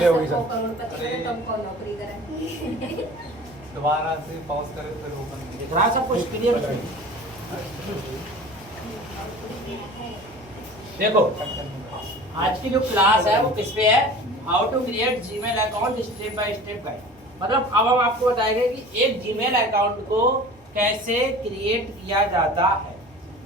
Display होगी सब। दोबारा से पॉज करें फिर ओपन थोड़ा सा कुछ क्लियर देखो। आज की जो क्लास है वो किस पे है, how to create Gmail account step by step guide. मतलब अब हम आपको बताएंगे कि एक जीमेल अकाउंट को कैसे क्रिएट किया जाता है।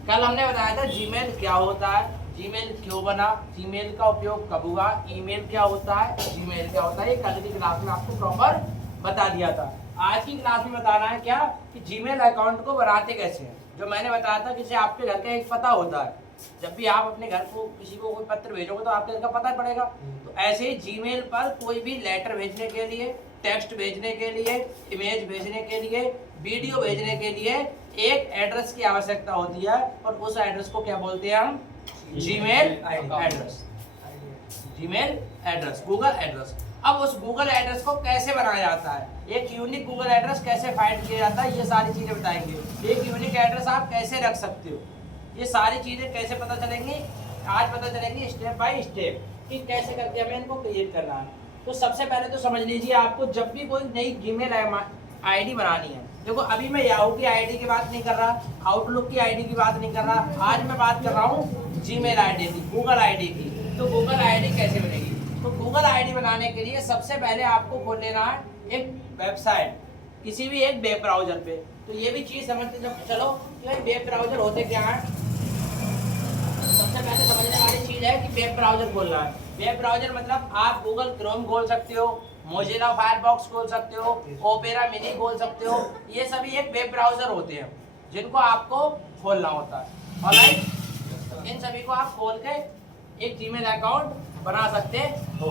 कल हमने बताया था जीमेल क्या होता है, जीमेल क्यों बना, जीमेल का उपयोग कब हुआ, ईमेल क्या होता है, जीमेल क्या होता है। ये कल की क्लास में आपको प्रॉपर बता दिया था। आज की क्लास में बताना है क्या कि जीमेल अकाउंट को बनाते कैसे हैं। जो मैंने बताया था कि आपके घर का एक पता होता है, जब भी आप अपने घर को किसी को कोई पत्र भेजोगे तो आपके घर का पता पड़ेगा। तो ऐसे ही जीमेल पर कोई भी लेटर भेजने के लिए, टेक्स्ट भेजने के लिए, इमेज भेजने के लिए, वीडियो भेजने के लिए एक एड्रेस की आवश्यकता होती है और उस एड्रेस को क्या बोलते हैं हम, Gmail address. Gmail address, Google address. अब उस गूगल एड्रेस को कैसे बनाया जाता है, एक यूनिक गूगल एड्रेस कैसे फाइंड किया जाता है, ये सारी चीजें बताएंगे। एक यूनिक एड्रेस आप कैसे रख सकते हो, ये सारी चीजें कैसे पता चलेंगी, आज पता चलेंगी स्टेप बाय स्टेप कि कैसे करके हमें इनको क्रिएट करना है। तो सबसे पहले तो समझ लीजिए, आपको जब भी कोई नई जीमेल आईडी बनानी है, देखो अभी मैं याहू की आईडी की बात नहीं कर रहा, आउटलुक की आईडी की बात नहीं कर रहा, आज मैं बात कर रहा हूँ जीमेल आईडी की, गूगल आईडी की। तो गूगल आईडी कैसे बनेगी, तो गूगल आईडी बनाने के लिए सबसे पहले आपको खोल लेना है एक वेबसाइट, किसी भी एक वेब ब्राउजर पे। तो ये भी चीज समझते चलो कि वेब ब्राउजर होते क्या है। सबसे पहले समझने वाली चीज है कि वेब ब्राउजर खोलना है। वेब ब्राउजर मतलब आप गूगल क्रोम खोल सकते हो, मोजिला फायरफॉक्स खोल सकते हो, ओपेरा मिनी खोल सकते हो। ये सभी एक वेब ब्राउजर होते हैं जिनको आपको खोलना होता है। ऑलराइट, इन सभी को आप खोल के एक जीमेल अकाउंट बना सकते हो।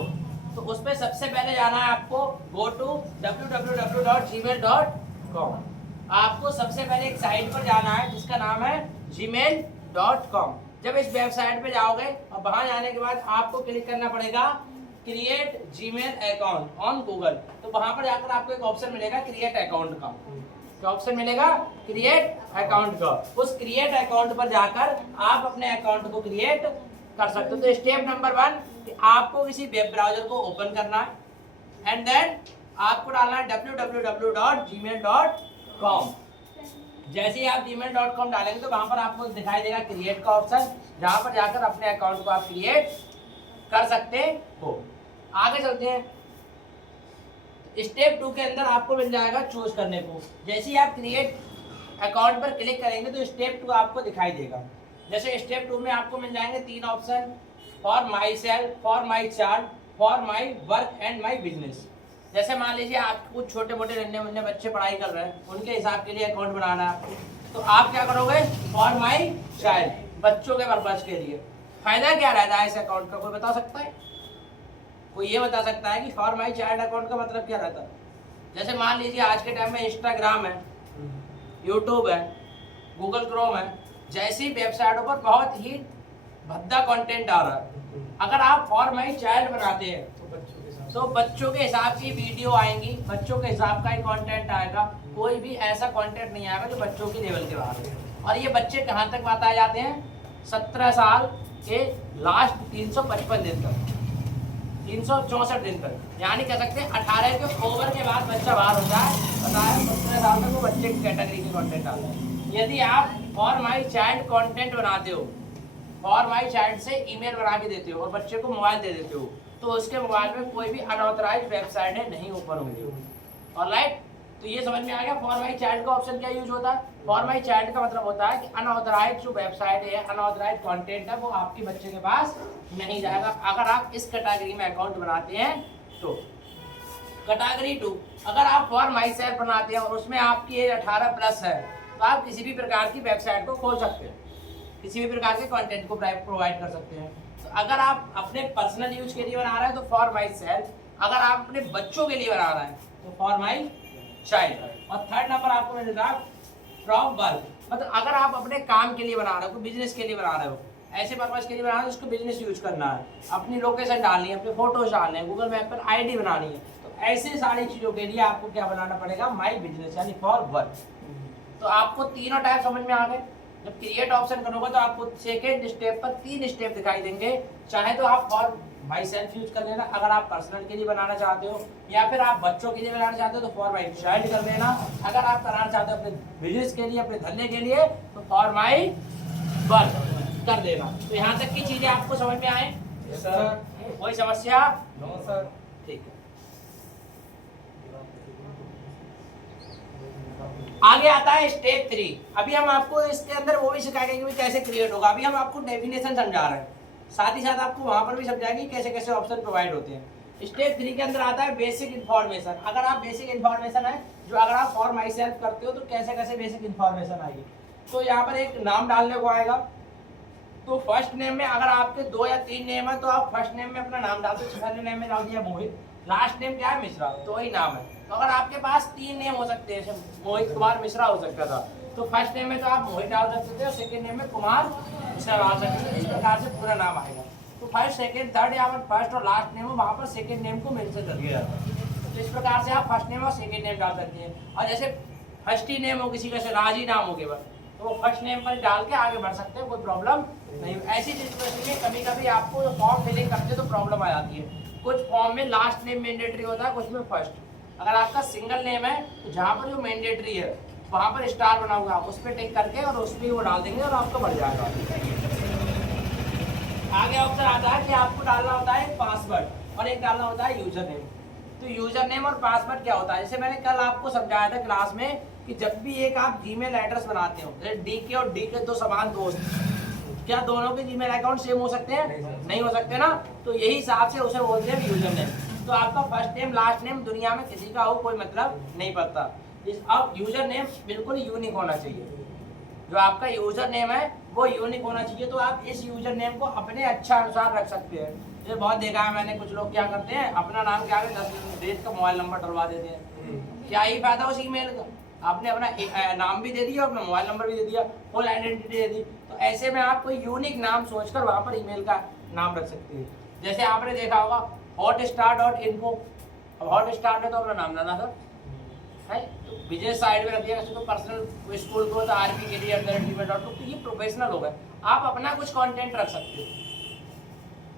तो उस पर सबसे पहले जाना है आपको go to www.gmail.com। आपको सबसे पहले एक साइट पर जाना है जिसका नाम है gmail.com। जब इस वेबसाइट पे जाओगे और वहां जाने के बाद आपको क्लिक करना पड़ेगा create Gmail account on Google. तो वहां पर जाकर आपको एक ऑप्शन मिलेगा क्रिएट अकाउंट का। क्या ऑप्शन मिलेगा, क्रिएट अकाउंट का। उस क्रिएट अकाउंट पर जाकर आप अपने अकाउंट को क्रिएट कर सकते हो। तो स्टेप नंबर 1 कि आपको किसी वेब ब्राउजर को ओपन करना है एंड देन आपको डालना है www.gmail.com। जैसे ही आप gmail.com डालेंगे तो वहां पर आपको दिखाई देगा क्रिएट का ऑप्शन, जहां पर जाकर अपने अकाउंट को आप क्रिएट कर सकते हो। आगे चलते हैं। स्टेप 2 के अंदर आपको मिल जाएगा चूज करने को। जैसे ही आप क्रिएट अकाउंट पर क्लिक करेंगे तो स्टेप 2 आपको दिखाई देगा। जैसे स्टेप 2 में आपको मिल जाएंगे 3 option, for my self, for my chart, for my work and my business. जैसे मान लीजिए आप कुछ छोटे मोटे नन्हे मुन्ने बच्चे पढ़ाई कर रहे हैं, उनके हिसाब के लिए अकाउंट बनाना है आपको। तो आप क्या करोगे, फॉर माई चाइल्ड, बच्चों के पर्पज के लिए। फायदा क्या रहता है इस अकाउंट का, कोई बता सकता है? कोई ये बता सकता है कि फॉर माई चाइल्ड अकाउंट का मतलब क्या रहता है? जैसे मान लीजिए आज के टाइम में इंस्टाग्राम है, यूट्यूब है, गूगल क्रोम है, जैसी वेबसाइटों पर बहुत ही भद्दा कंटेंट आ रहा है। अगर आप फॉर माई चाइल्ड बनाते हैं तो बच्चों के हिसाब की वीडियो आएंगी, बच्चों के हिसाब का ही कंटेंट आएगा। कोई भी ऐसा कंटेंट नहीं आएगा जो बच्चों की लेवल के बाहर है। और ये बच्चे कहाँ तक बताए जाते हैं, 17 साल के लास्ट 355 दिन तक, 364 दिन तक, यानी कह सकते हैं 18 के ओवर के बाद बच्चा बाहर होता है। बताया 17 साल तक वो बच्चे की कैटेगरी की कंटेंट आता है। यदि आप फॉर माई चाइल्ड कंटेंट बनाते हो, फॉर माई चाइल्ड से ईमेल बना के देते हो और बच्चे को मोबाइल दे देते हो, तो उसके मोबाइल में कोई भी अनऑथराइज्ड वेबसाइटें नहीं ओपन होंगी। ऑलराइट, तो ये समझ में आ गया फॉर माई चाइल्ड का ऑप्शन क्या यूज होता है। फॉर माई चाइल्ड का मतलब होता है कि अनऑथराइज्ड जो वेबसाइट है, अनऑथराइज्ड कंटेंट है, वो आपके बच्चे के पास नहीं जाएगा अगर आप इस कैटेगरी में अकाउंट बनाते हैं। तो कैटेगरी 2, अगर आप फॉर माई सेल्फ बनाते हैं और उसमें आपकी एज 18+ है, तो आप किसी भी प्रकार की वेबसाइट को खोल सकते हैं, किसी भी प्रकार के कंटेंट को प्रोवाइड कर सकते हैं। तो अगर आप अपने पर्सनल यूज के लिए बना रहे हैं तो फॉर माई सेल्फ, अगर आप अपने बच्चों के लिए बना रहे हैं तो फॉर माई चाइल्ड। और थर्ड नंबर आपको मिलेगा फ्रॉम वर्क, मतलब अगर आप अपने काम के लिए बना रहे हो, बिजनेस के लिए बना रहे हो, ऐसे पर्पज के लिए बना रहे हो जिसको बिजनेस यूज करना है, अपनी लोकेशन डालनी है, अपने फोटोज डालने हैं, गूगल मैप पर आईडी बनानी है, तो ऐसे सारी चीजों के लिए आपको क्या बनाना पड़ेगा, माई बिजनेस यानी फॉर वर्क। तो आपको तीनों टाइप समझ में आ गए। जब क्रिएट ऑप्शन करोगे तो आपको सेकेंड स्टेप पर 3 स्टेप दिखाई देंगे। चाहे तो आप फॉर माई सेल्फ यूज कर लेना अगर आप पर्सनल के लिए बनाना चाहते हो, या फिर आप बच्चों के लिए बनाना चाहते हो तो फॉर माई चाइल्ड कर लेना। अगर आप कराना चाहते हो अपने बिजनेस के लिए, अपने धंधे के लिए, तो फॉर माई वर्क कर देना। तो यहाँ तक की चीजें आपको समझ में आए? सर। कोई समस्या? No sir. ठीक है। आगे आता है स्टेप 3। अभी हम आपको इसके अंदर वो भी सिखाएंगे कि कैसे क्रिएट होगा। अभी हम आपको डेफिनेशन समझा रहे हैं, साथ ही साथ आपको वहां पर भी समझाएंगे कैसे कैसे ऑप्शन प्रोवाइड होते हैं। स्टेप 3 के अंदर आता है बेसिक इन्फॉर्मेशन। अगर आप बेसिक इन्फॉर्मेशन है जो अगर आप फॉर माई सेल्फ करते हो तो कैसे कैसे बेसिक इन्फॉर्मेशन आएगी। तो यहाँ पर एक नाम डालने को आएगा। तो फर्स्ट नेम में अगर आपके 2 या 3 नेम है तो आप फर्स्ट नेम में अपना नाम डालते हो। पहले नेम में डाल दिया मोहित, लास्ट नेम क्या है मिश्रा, तो वही नाम है। तो अगर आपके पास 3 नेम हो सकते हैं, मोहित कुमार मिश्रा हो सकता था, तो फर्स्ट नेम में तो आप मोहित डाल सकते थे और सेकंड नेम में कुमार मिश्रा डाल सकते थे। इस प्रकार से पूरा नाम आएगा। तो फर्स्ट सेकंड थर्ड या फर्स्ट और लास्ट नेम हो वहाँ पर सेकंड नेम को मेंशन कर दिया जाता है। तो इस प्रकार से आप फर्स्ट नेम और सेकंड नेम डाल सकते हैं। और जैसे फर्स्ट ही नेम हो किसी का, राजी नाम हो केवल, तो वो फर्स्ट नेम पर डाल के आगे बढ़ सकते हैं, कोई प्रॉब्लम नहीं। ऐसी सिचुएशन में कभी कभी आपको फॉर्म फिलिंग करते तो प्रॉब्लम आ जाती है। कुछ फॉर्म में लास्ट नेम मैंडेटरी होता है, कुछ में फर्स्ट। अगर आपका सिंगल नेम है तो जहाँ पर जो मैंडेटरी है वहाँ पर स्टार बना हुआ, उस पर टिक करके और उस पर वो डाल देंगे और आपका बढ़ जाएगा। आगे ऑप्शन आता है कि आपको डालना होता है पासवर्ड और एक डालना होता है यूजर नेम। तो यूजर नेम और पासवर्ड क्या होता है, जैसे मैंने कल आपको समझाया था क्लास में कि जब भी एक आप जीमेल एड्रेस बनाते हो, जैसे डी के और डी के 2 समान दोस्त, क्या दोनों के जीमेल अकाउंट सेम हो सकते हैं? नहीं हो सकते ना। तो यही हिसाब से उसे बोलते हैं यूजर नेम। तो आपका फर्स्ट नेम लास्ट नेम दुनिया में किसी का हो कोई मतलब नहीं पड़ता। अब यूजर नेम बिल्कुल यूनिक होना चाहिए। जो आपका यूजर नेम है वो यूनिक होना चाहिए। तो आप इस यूजर नेम को अपने अच्छा अनुसार रख सकते हैं। जैसे बहुत देखा है मैंने, कुछ लोग क्या करते हैं अपना नाम के आगे 10 डिजिट का मोबाइल नंबर डलवा देते हैं। क्या ही फायदा उस ईमेल का? आपने अपना नाम भी दे दिया, अपना मोबाइल नंबर भी दे दिया, फुल आइडेंटिटी दे दी। तो ऐसे में आप कोई यूनिक नाम सोचकर वहाँ पर ईमेल का नाम रख सकते हैं। जैसे आपने देखा होगा hotstar.info। अब हॉटस्टार में तो अपना नाम डाला था है, तो बिजनेस साइड में रख दिया। तो पर्सनल स्कूल को तो rpkd@gmail.com। तो ये प्रोफेशनल हो गए, आप अपना कुछ कंटेंट रख सकते हो।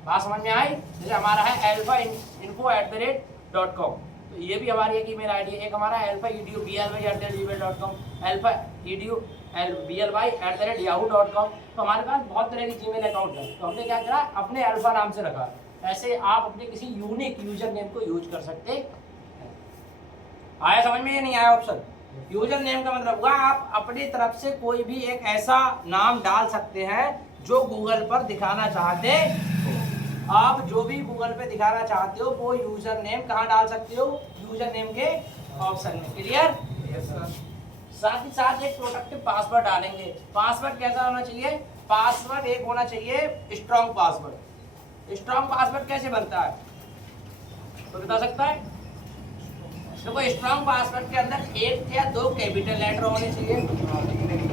बात समझ में आई? जैसे हमारा है alphainfo@.com, तो ये भी हमारी एक ईमेल आईडी है। एक हमारा alphaedubly@gmail.com, alphaedubly@yahoo.com। तो हमारे पास बहुत तरह की जीमेल अकाउंट है। तो हमने क्या करा, अपने अल्फा नाम से रखा। ऐसे आप अपने किसी यूनिक यूजर नेम को यूज कर सकते हैं। आया समझ में? ये नहीं आया ऑप्शन? यूजर नेम का मतलब हुआ आप अपनी तरफ से कोई भी एक ऐसा नाम डाल सकते हैं जो गूगल पर दिखाना चाहते हो। आप जो भी गूगल पे दिखाना चाहते हो वो यूजर नेम कहाँ डाल सकते हो? यूजर नेम के ऑप्शन में। क्लियर? Yes sir. साथ ही साथ एक प्रोटेक्टिव पासवर्ड डालेंगे। पासवर्ड कैसा होना चाहिए? पासवर्ड एक होना चाहिए स्ट्रॉन्ग पासवर्ड। स्ट्रॉन्ग पासवर्ड कैसे बनता है तो बता सकता है? देखो स्ट्रॉन्ग पासवर्ड के अंदर 1 या 2 कैपिटल लेटर होने चाहिए,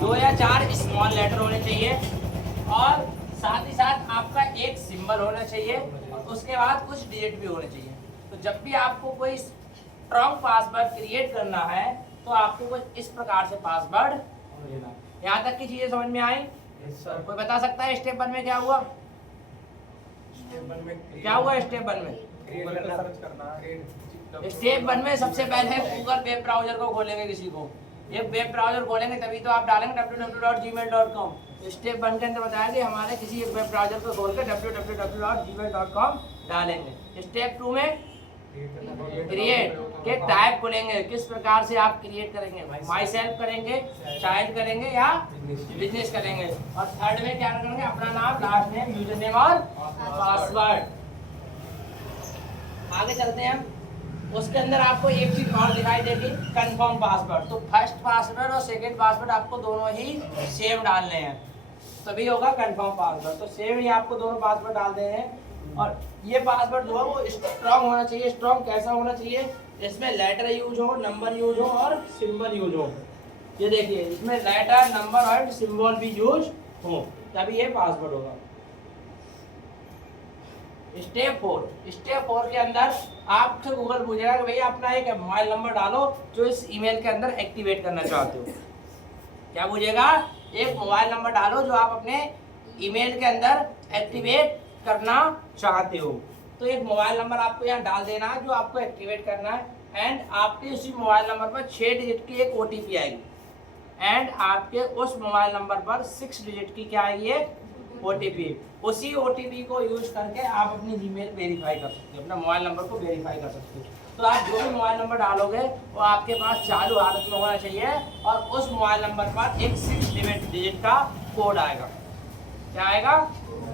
2 या 4 स्मॉल लेटर होने चाहिए, और साथ ही साथ आपका एक सिंबल होना चाहिए, और उसके बाद कुछ डिजिट भी होने चाहिए। तो जब भी आपको कोई स्ट्रॉन्ग पासवर्ड क्रिएट करना है तो आपको कुछ इस प्रकार से पासवर्ड देना। यहाँ तक की चीजें समझ में आई? कोई बता सकता है स्टेप 1 में क्या हुआ? क्या हुआ स्टेप 1 में? स्टेप 1 में सबसे पहले गूगल वेब ब्राउजर को खोलेंगे। किसी को ये वेब ब्राउजर खोलेंगे तभी तो आप डालेंगे www.gmail.com। स्टेप 1 के अंदर बताया कि हमारे किसी वेब ब्राउजर को खोल कर www.gmail.com डालेंगे। स्टेप 2 में क्रिएट के टाइप खोलेंगे, किस प्रकार से आप क्रिएट करेंगे, माई सेल्फ करेंगे, चाइल्ड करेंगे या बिजनेस करेंगे। और थर्ड में क्या करेंगे, अपना नाम, लास्ट नेम, यूजर नेम और पासवर्ड। आगे चलते हैं हम। उसके अंदर आपको एक चीज और दिखाई देगी, कंफर्म पासवर्ड। तो फर्स्ट पासवर्ड और सेकंड पासवर्ड आपको दोनों ही सेम डालने हैं तभी होगा कंफर्म पासवर्ड। तो सेम ही आपको दोनों पासवर्ड डाल देने हैं। और ये पासवर्ड जो है वो स्ट्रॉन्ग होना चाहिए। स्ट्रॉन्ग कैसा होना चाहिए? इसमें लेटर यूज हो, नंबर यूज हो और सिंबल यूज हो। ये देखिए इसमें लेटर, नंबर और सिंबल भी यूज हो तभी ये पासवर्ड होगा। स्टेप 4 के अंदर आपसे गूगल पूछेगा कि भैया अपना एक मोबाइल नंबर डालो जो इस ईमेल के अंदर एक्टिवेट करना चाहते हो। क्या पूछेगा? एक मोबाइल नंबर डालो जो आप अपने ईमेल के अंदर एक्टिवेट करना चाहते हो। तो एक मोबाइल नंबर आपको यहाँ डाल देना है जो आपको एक्टिवेट करना है, एंड आपके उसी मोबाइल नंबर पर 6 डिजिट की एक OTP आएगी, एंड आपके उस मोबाइल नंबर पर 6 डिजिट की क्या आएगी, OTP। उसी OTP को यूज करके आप अपनी जीमेल वेरीफाई कर सकते हो, अपना मोबाइल नंबर को वेरीफाई कर सकते हो। तो आप जो भी मोबाइल नंबर डालोगे वो आपके पास चालू हालत में होना चाहिए, और उस मोबाइल नंबर पर एक 6 डिजिट का कोड आएगा। क्या आएगा,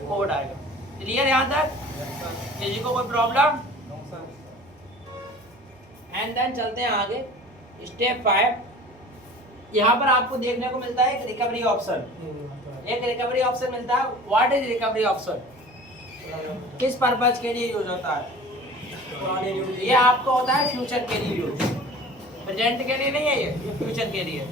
कोड आएगा। क्लियर यहाँ तक, किसी को कोई problem? No sir. And then चलते हैं आगे, स्टेप 5। यहाँ पर आपको देखने को मिलता है एक रिकवरी ऑप्शन, एक रिकवरी ऑप्शन मिलता है। What is recovery option? किस पर्पज के लिए यूज होता है? ये आपको होता है फ्यूचर के लिए यूज, प्रेजेंट के लिए नहीं है, ये फ्यूचर के लिए।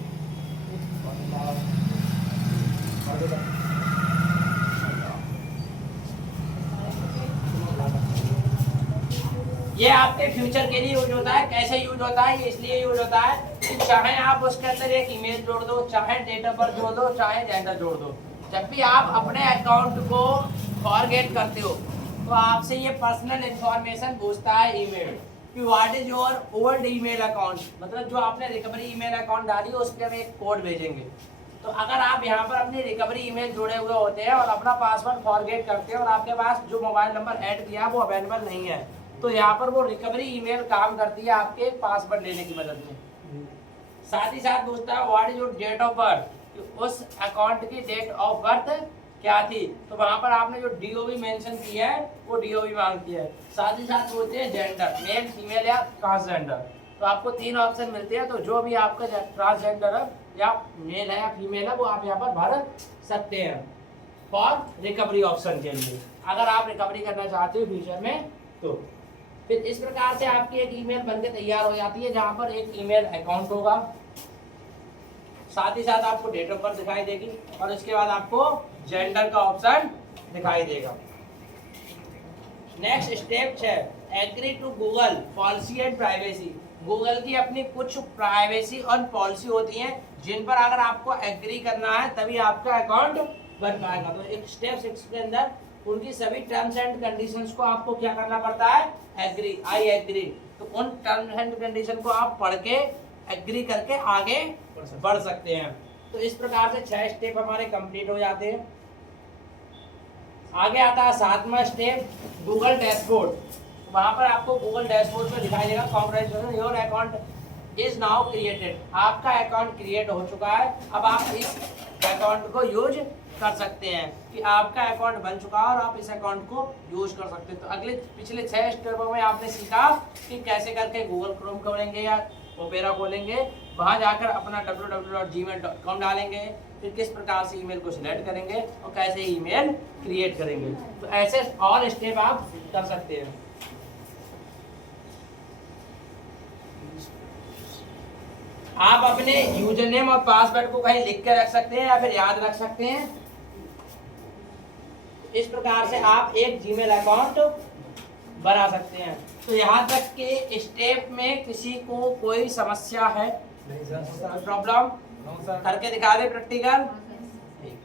ये आपके फ्यूचर के लिए यूज होता है। कैसे यूज होता है? ये इसलिए यूज होता है कि चाहे आप उसके अंदर एक ईमेल जोड़ दो, चाहे डेट ऑफ बर्थ जोड़ दो, चाहे जेंडर जोड़ दो, जब भी आप अपने अकाउंट को फॉरगेट करते हो तो आपसे ये पर्सनल इंफॉर्मेशन पूछता है ईमेल कि what is your old email account, मतलब जो आपने रिकवरी ईमेल अकाउंट डाली है उस पर हम एक कोड भेजेंगे। तो अगर आप यहाँ पर अपनी रिकवरी ईमेल जुड़े हुए होते हैं और अपना पासवर्ड फॉरगेट करते हैं और आपके पास जो मोबाइल नंबर ऐड किया वो अवेलेबल नहीं है, तो यहाँ पर वो रिकवरी ईमेल काम करती है आपके पासवर्ड लेने की मदद में। साथ ही साथ पूछता है what is your date of birth, उस अकाउंट की डेट ऑफ बर्थ क्या थी, तो वहां पर आपने जो DOB मेंशन किया है वो DOB मांगती है। साथ ही साथ बोलते हैं जेंडर, मेल फीमेल या ट्रांसजेंडर। तो आपको 3 ऑप्शन मिलते हैं, तो जो भी आपका ट्रांसजेंडर है या मेल है या फीमेल है वो आप यहाँ पर भर सकते हैं फॉर रिकवरी ऑप्शन के लिए, अगर आप रिकवरी करना चाहते हो फ्यूचर में। तो फिर इस प्रकार से आपकी एक ईमेल बनके तैयार हो जाती है जहाँ पर एक ईमेल अकाउंट होगा, साथ ही साथ आपको डेट ऑफ बर्थ दिखाई देगी, और इसके बाद आपको जेंडर का ऑप्शन दिखाई देगा। Next step 6, agree to Google policy and privacy. Google की अपनी कुछ प्राइवेसी और पॉलिसी होती हैं जिन पर अगर आपको एग्री करना है तभी आपका अकाउंट बन पाएगा। तो एक स्टेप 6 के अंदर उनकी सभी टर्म्स एंड कंडीशंस को आपको क्या करना पड़ता है, एग्री, आई एग्री। तो उन टर्म्स एंड कंडीशन को आप पढ़ के एग्री करके आगे बढ़ सकते हैं। तो इस प्रकार से 6 स्टेप हमारे कंप्लीट हो जाते हैं। आगे आता है 7वां स्टेप, गूगल डैशबोर्ड। वहां पर आपको गूगल डैशबोर्ड पर दिखाई देगा congratulation your account is now created, आपका अकाउंट क्रिएट हो चुका है। अब आप इस अकाउंट को यूज कर सकते हैं कि आपका अकाउंट बन चुका है और आप इस अकाउंट को यूज कर सकते हैं। तो अगले पिछले 6 स्टेपों में आपने सीखा कि कैसे करके गूगल क्रोम खोलेंगे या ओपेरा खोलेंगे, वहां जाकर अपना www.gmail.com डालेंगे, फिर किस प्रकार से ईमेल को सिलेक्ट करेंगे और कैसे ईमेल क्रिएट करेंगे। तो ऐसे और स्टेप आप कर सकते हैं। आप अपने यूजर नेम और पासवर्ड को कहीं लिख कर रख सकते हैं या फिर याद रख सकते हैं। इस प्रकार से आप एक जीमेल अकाउंट बना सकते हैं। तो यहाँ तक के स्टेप में किसी को कोई समस्या है? नहीं सर। प्रॉब्लम? No sir. करके दिखा दे प्रैक्टिकल। ठीक।